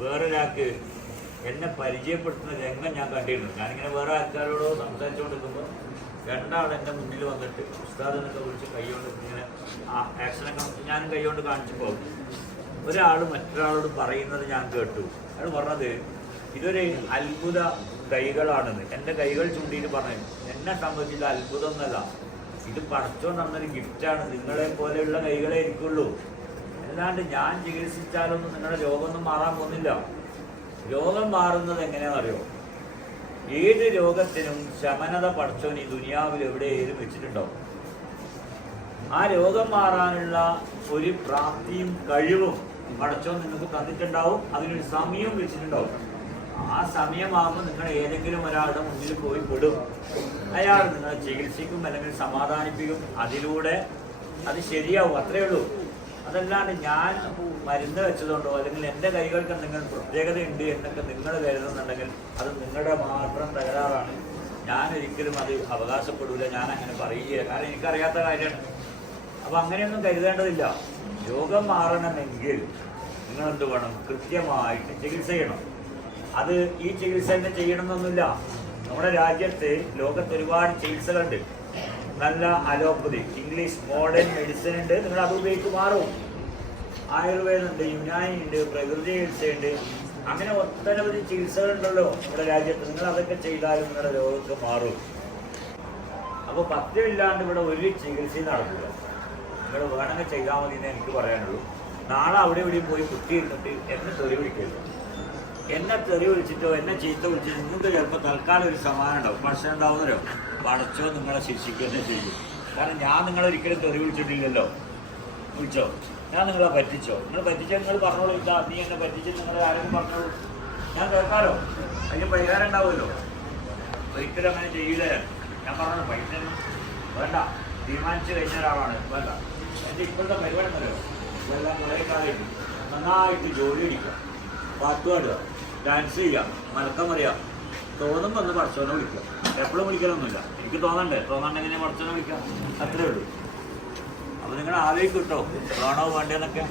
വേറൊരാൾക്ക് എന്നെ പരിചയപ്പെടുത്തുന്ന രംഗം ഞാൻ കണ്ടിരുന്നു ഞാനിങ്ങനെ വേറെ ആൾക്കാരോട് സംസാരിച്ചുകൊണ്ടിരിക്കുമ്പോൾ രണ്ടാൾ എന്റെ മുന്നിൽ വന്നിട്ട് ഉസ്താദ് എന്നൊക്കെ വിളിച്ച് കൈകൊണ്ട് ഇങ്ങനെ ആ ആക്ഷനൊക്കെ ഞാനും കൈകൊണ്ട് കാണിച്ചു പോകും. ഒരാൾ മറ്റൊരാളോട് പറയുന്നത് ഞാൻ കേട്ടു. അയാൾ പറഞ്ഞത് ഇതൊരു അത്ഭുത കൈകളാണെന്ന്. എന്റെ കൈകൾ ചൂണ്ടിയിട്ട് പറഞ്ഞു. എന്നെ സംബന്ധിച്ച അത്ഭുതം എന്നല്ല ഇത് പഠിച്ചോ തന്നൊരു ഗിഫ്റ്റാണ് നിങ്ങളെ പോലെയുള്ള കൈകളെ എനിക്കുള്ളൂ. അല്ലാണ്ട് ഞാൻ ചികിത്സിച്ചാലൊന്നും നിങ്ങളുടെ രോഗമൊന്നും മാറാൻ പോകുന്നില്ല. രോഗം മാറുന്നത് എങ്ങനെയാണെന്നറിയോ? ഏത് രോഗത്തിനും ശമനത പഠിച്ചോൻ ഈ ദുനിയാവിൽ എവിടെയേലും വെച്ചിട്ടുണ്ടോ ആ രോഗം മാറാനുള്ള ഒരു പ്രാപ്തിയും കഴിവും പഠിച്ചോൻ നിങ്ങൾക്ക് തന്നിട്ടുണ്ടാവും. അതിനൊരു സമയവും വെച്ചിട്ടുണ്ടാവും. ആ സമയമാകുമ്പോൾ നിങ്ങൾ ഏതെങ്കിലും ഒരാളുടെ മുന്നിൽ പോയി പെടും. അയാൾ നിങ്ങളെ ചികിത്സിക്കും അല്ലെങ്കിൽ സമാധാനിപ്പിക്കും. അതിലൂടെ അത് ശരിയാവും. അത്രയേ ഉള്ളൂ. അതല്ലാണ്ട് ഞാൻ മരുന്ന് വെച്ചതുകൊണ്ടോ അല്ലെങ്കിൽ എന്റെ കൈകൾക്ക് എന്തെങ്കിലും പ്രത്യേകത ഉണ്ട് എന്നൊക്കെ നിങ്ങൾ കരുതുന്നുണ്ടെങ്കിൽ അത് നിങ്ങളുടെ മാത്രം തകരാറാണ്. ഞാൻ ഒരിക്കലും അത് അവകാശപ്പെടില്ല ഞാൻ അങ്ങനെ പറയുകയില്ല. കാരണം എനിക്കറിയാത്ത കാര്യമാണ്. അപ്പൊ അങ്ങനെയൊന്നും കരുതേണ്ടതില്ല. രോഗം മാറണമെങ്കിൽ നിങ്ങൾ എന്ത് വേണം? കൃത്യമായിട്ട് ചികിത്സ ചെയ്യണം. അത് ഈ ചികിത്സ തന്നെ ചെയ്യണമെന്നൊന്നുമില്ല. നമ്മുടെ രാജ്യത്ത് ലോകത്ത് ഒരുപാട് ചികിത്സകളുണ്ട്. നല്ല അലോപ്പതി. ഇംഗ്ലീഷ് മോഡേൺ മെഡിസിൻ ഉണ്ട്. നിങ്ങൾ അത് ഉപയോഗിച്ച് മാറും. ആയുർവേദം ഉണ്ട് യുനാനി ഉണ്ട് പ്രകൃതി ചികിത്സയുണ്ട്. അങ്ങനെ ഒട്ടനവധി ചികിത്സകളുണ്ടല്ലോ നമ്മുടെ രാജ്യത്ത്. നിങ്ങൾ അതൊക്കെ ചെയ്താലും നിങ്ങളുടെ രോഗമൊക്കെ മാറും. അപ്പോൾ പത്യമില്ലാണ്ട് ഇവിടെ ഒരു ചികിത്സയും നടക്കില്ല. നിങ്ങൾ വേണമെങ്കിൽ ചെയ്താൽ മതി എന്ന് എനിക്ക് പറയാനുള്ളൂ. നാളെ അവിടെ ഇവിടെയും പോയി കുത്തി ഇരുന്നിട്ട് എന്നെ തെറി വിളിക്കരുത്. എന്നെ തെറി വിളിച്ചിട്ടോ എന്നെ ചീത്ത വിളിച്ചിട്ടോ നിങ്ങൾക്ക് ചിലപ്പോൾ തൽക്കാലം ഒരു സമാനം ഉണ്ടാവും. പക്ഷേ ഉണ്ടാവുന്നല്ലോ പടച്ചോ നിങ്ങളെ ശിക്ഷിക്കുകയെന്നെ ചെയ്യും കാരണം ഞാൻ നിങ്ങളെ ഒരിക്കലും തെറി വിളിച്ചിട്ടില്ലല്ലോ. വിളിച്ചോ? ഞാൻ നിങ്ങളെ പറ്റിച്ചോ? നിങ്ങൾ പറ്റിച്ചോ നിങ്ങൾ പറഞ്ഞോളൂ. ഇല്ല നീ എന്നെ പറ്റിച്ച് നിങ്ങൾ ആരെങ്കിലും പറഞ്ഞോളൂ. ഞാൻ കേൾക്കാലോ? അതിന് പരിഹാരം ഉണ്ടാവുമല്ലോ. ഒരിക്കലും അങ്ങനെ ചെയ്യില്ല ഞാൻ. പറഞ്ഞു പൈസ വേണ്ട. തീരുമാനിച്ചു കഴിഞ്ഞ ഒരാളാണ്. വേണ്ട. എന്റെ ഇപ്പോഴത്തെ പരിപാടി ഉണ്ടല്ലോ ഇതെല്ലാം കുറേ കാലം നന്നായിട്ട് ജോലി അടിക്കുക പാട്ട് പാടുക. ഡാൻസ് ചെയ്യുക. മലക്കം പറയാം തോന്നുമ്പോൾ ഒന്ന് പഠിച്ചവനെ വിളിക്കുക എപ്പോഴും വിളിക്കലൊന്നുമില്ല. എനിക്ക് തോന്നണ്ടേ? തോന്നണ്ടെങ്കിൽ ഞാൻ പഠിച്ചവനെ വിളിക്കാം. അത്രേ ഉള്ളൂ. അപ്പോൾ നിങ്ങൾ ആലോചിക്കും കേട്ടോ. വേണോ വേണ്ടതെന്നൊക്കെ.